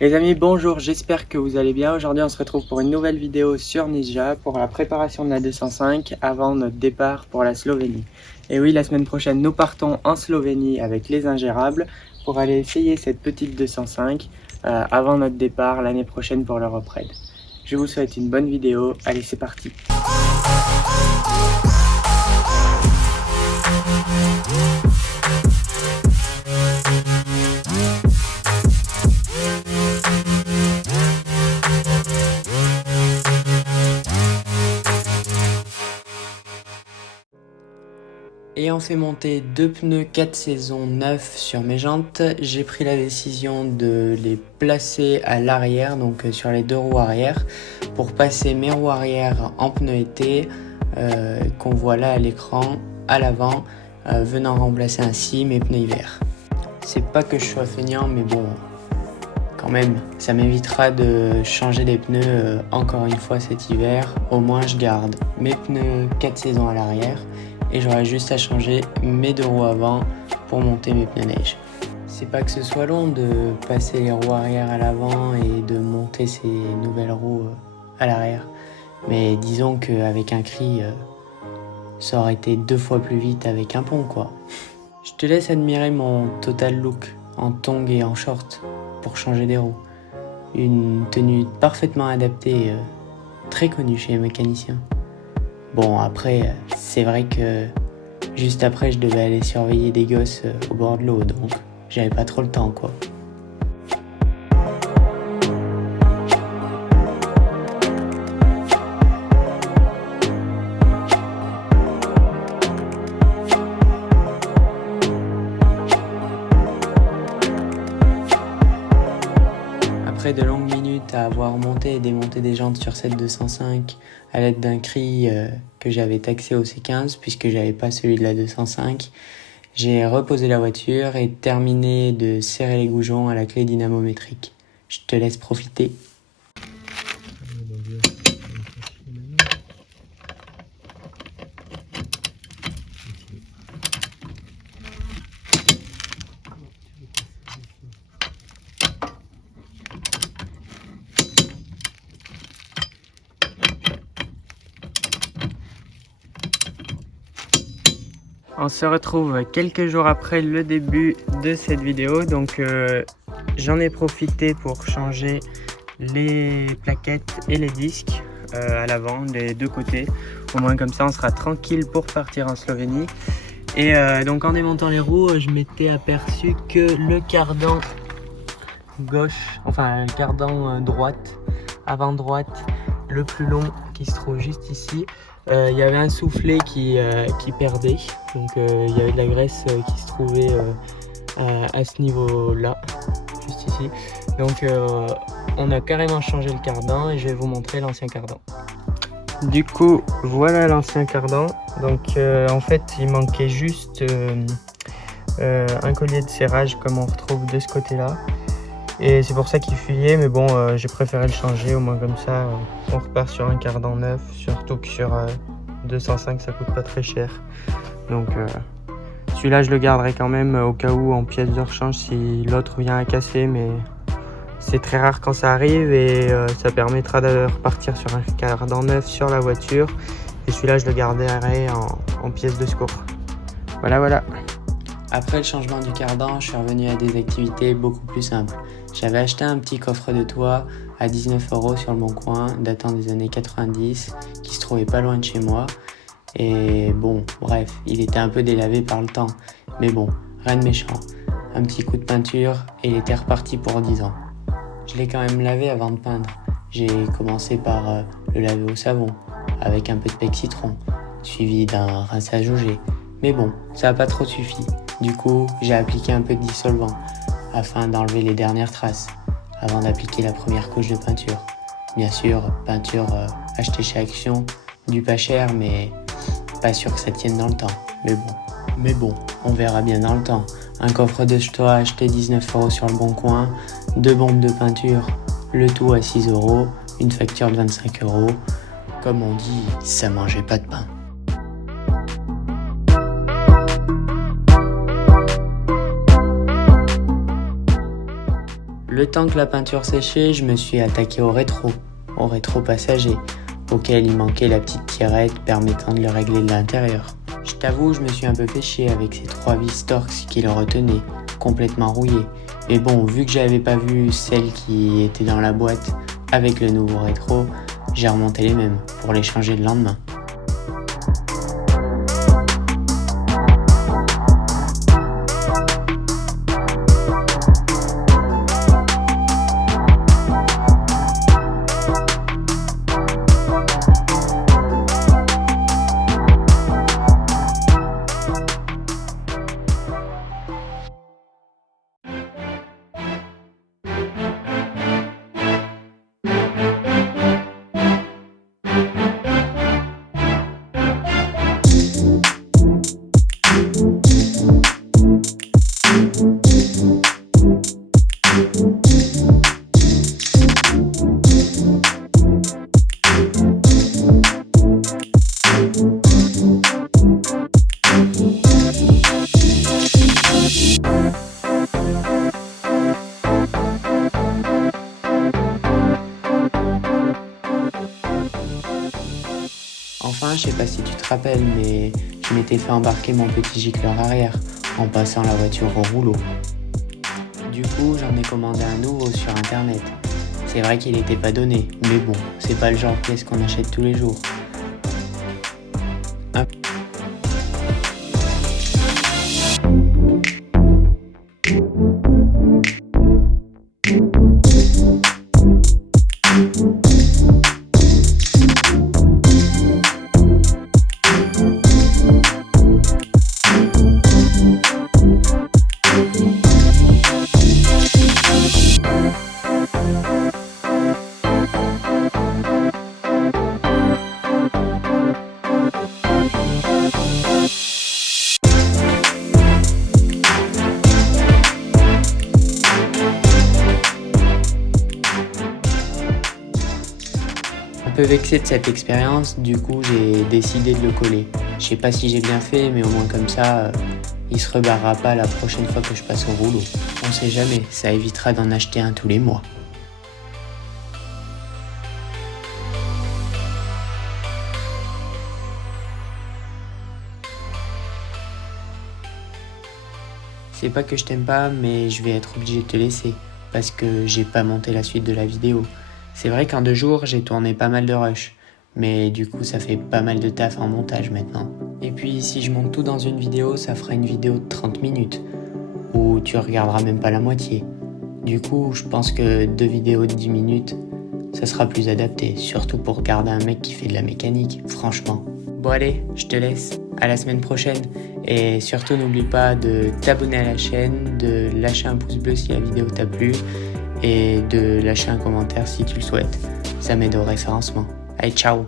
Les amis, bonjour, j'espère que vous allez bien. Aujourd'hui, on se retrouve pour une nouvelle vidéo sur Ninja pour la préparation de la 205 avant notre départ pour la Slovénie. Et oui, la semaine prochaine, nous partons en Slovénie avec les Ingérables pour aller essayer cette petite 205 avant notre départ l'année prochaine pour l'Europe Raid. Je vous souhaite une bonne vidéo. Allez, c'est parti! Ayant fait monter 2 pneus 4 saisons neufs sur mes jantes, j'ai pris la décision de les placer à l'arrière, donc sur les 2 roues arrière, pour passer mes roues arrière en pneus été, qu'on voit là à l'écran, à l'avant, venant remplacer ainsi mes pneus hiver. C'est pas que je sois feignant, mais bon, quand même, ça m'évitera de changer les pneus encore une fois cet hiver. Au moins je garde mes pneus 4 saisons à l'arrière, et j'aurai juste à changer mes 2 roues avant pour monter mes pneus neige. C'est pas que ce soit long de passer les roues arrière à l'avant et de monter ces nouvelles roues à l'arrière, mais disons qu'avec un cri, ça aurait été 2 fois plus vite avec un pont quoi. Je te laisse admirer mon total look en tongs et en short pour changer des roues. Une tenue parfaitement adaptée, très connue chez les mécaniciens. Bon, après, c'est vrai que juste après, je devais aller surveiller des gosses au bord de l'eau, donc j'avais pas trop le temps, quoi. Après de longues minutes à avoir monté et démonté des jantes sur cette 205 à l'aide d'un cri que j'avais taxé au C15 puisque j'avais pas celui de la 205, j'ai reposé la voiture et terminé de serrer les goujons à la clé dynamométrique. Je te laisse profiter. On se retrouve quelques jours après le début de cette vidéo, donc j'en ai profité pour changer les plaquettes et les disques à l'avant, des 2 côtés. Au moins comme ça on sera tranquille pour partir en Slovénie. Et donc en démontant les roues, je m'étais aperçu que le cardan gauche, enfin le cardan droite, avant droite, le plus long qui se trouve juste ici, il y avait un soufflet qui perdait, donc il y avait de la graisse qui se trouvait à ce niveau là, juste ici. Donc on a carrément changé le cardan et je vais vous montrer l'ancien cardan. Du coup voilà l'ancien cardan. Donc en fait il manquait juste un collier de serrage comme on retrouve de ce côté là. Et c'est pour ça qu'il fuyait, mais bon, j'ai préféré le changer, au moins comme ça, on repart sur un cardan neuf, surtout que sur 205 ça coûte pas très cher. Donc celui-là je le garderai quand même au cas où en pièce de rechange si l'autre vient à casser, mais c'est très rare quand ça arrive et ça permettra de repartir sur un cardan neuf sur la voiture. Et celui-là je le garderai en pièce de secours. Voilà. Après le changement du cardan, je suis revenu à des activités beaucoup plus simples. J'avais acheté un petit coffre de toit à 19 € sur le Bon Coin, datant des années 90, qui se trouvait pas loin de chez moi. Et bon, bref, il était un peu délavé par le temps. Mais bon, rien de méchant. Un petit coup de peinture et il était reparti pour 10 ans. Je l'ai quand même lavé avant de peindre. J'ai commencé par le laver au savon, avec un peu de pec citron, suivi d'un rinçage au jet. Mais bon, ça n'a pas trop suffi. Du coup, j'ai appliqué un peu de dissolvant afin d'enlever les dernières traces avant d'appliquer la première couche de peinture. Bien sûr, peinture achetée chez Action, du pas cher, mais pas sûr que ça tienne dans le temps. Mais bon, on verra bien dans le temps. Un coffre de toit acheté 19 € sur le Bon Coin, 2 bombes de peinture, le tout à 6 €, une facture de 25 €. Comme on dit, ça mangeait pas de pain. Le Le temps que la peinture séchait, je me suis attaqué au rétro passager, auquel il manquait la petite tirette permettant de le régler de l'intérieur. Je t'avoue, je me suis un peu fait chier avec ces 3 vis Torx qui le retenaient, complètement rouillées. Mais bon, vu que j'avais pas vu celles qui étaient dans la boîte avec le nouveau rétro, j'ai remonté les mêmes pour les changer le lendemain. Enfin, je sais pas si tu te rappelles, mais je m'étais fait embarquer mon petit gicleur arrière en passant la voiture au rouleau. Du coup, j'en ai commandé un nouveau sur internet. C'est vrai qu'il était pas donné, mais bon, c'est pas le genre de pièce qu'on achète tous les jours. Un peu vexé de cette expérience, du coup j'ai décidé de le coller. Je sais pas si j'ai bien fait, mais au moins comme ça, il se rebarrera pas la prochaine fois que je passe au rouleau. On sait jamais, ça évitera d'en acheter un tous les mois. C'est pas que je t'aime pas, mais je vais être obligé de te laisser, parce que j'ai pas monté la suite de la vidéo. C'est vrai qu'en 2 jours, j'ai tourné pas mal de rush, mais du coup ça fait pas mal de taf en montage maintenant. Et puis si je monte tout dans une vidéo, ça fera une vidéo de 30 minutes, où tu regarderas même pas la moitié. Du coup, je pense que 2 vidéos de 10 minutes, ça sera plus adapté, surtout pour regarder un mec qui fait de la mécanique, franchement. Bon allez, je te laisse, à la semaine prochaine, et surtout n'oublie pas de t'abonner à la chaîne, de lâcher un pouce bleu si la vidéo t'a plu, et de lâcher un commentaire si tu le souhaites. Ça m'aide au référencement. Allez, ciao!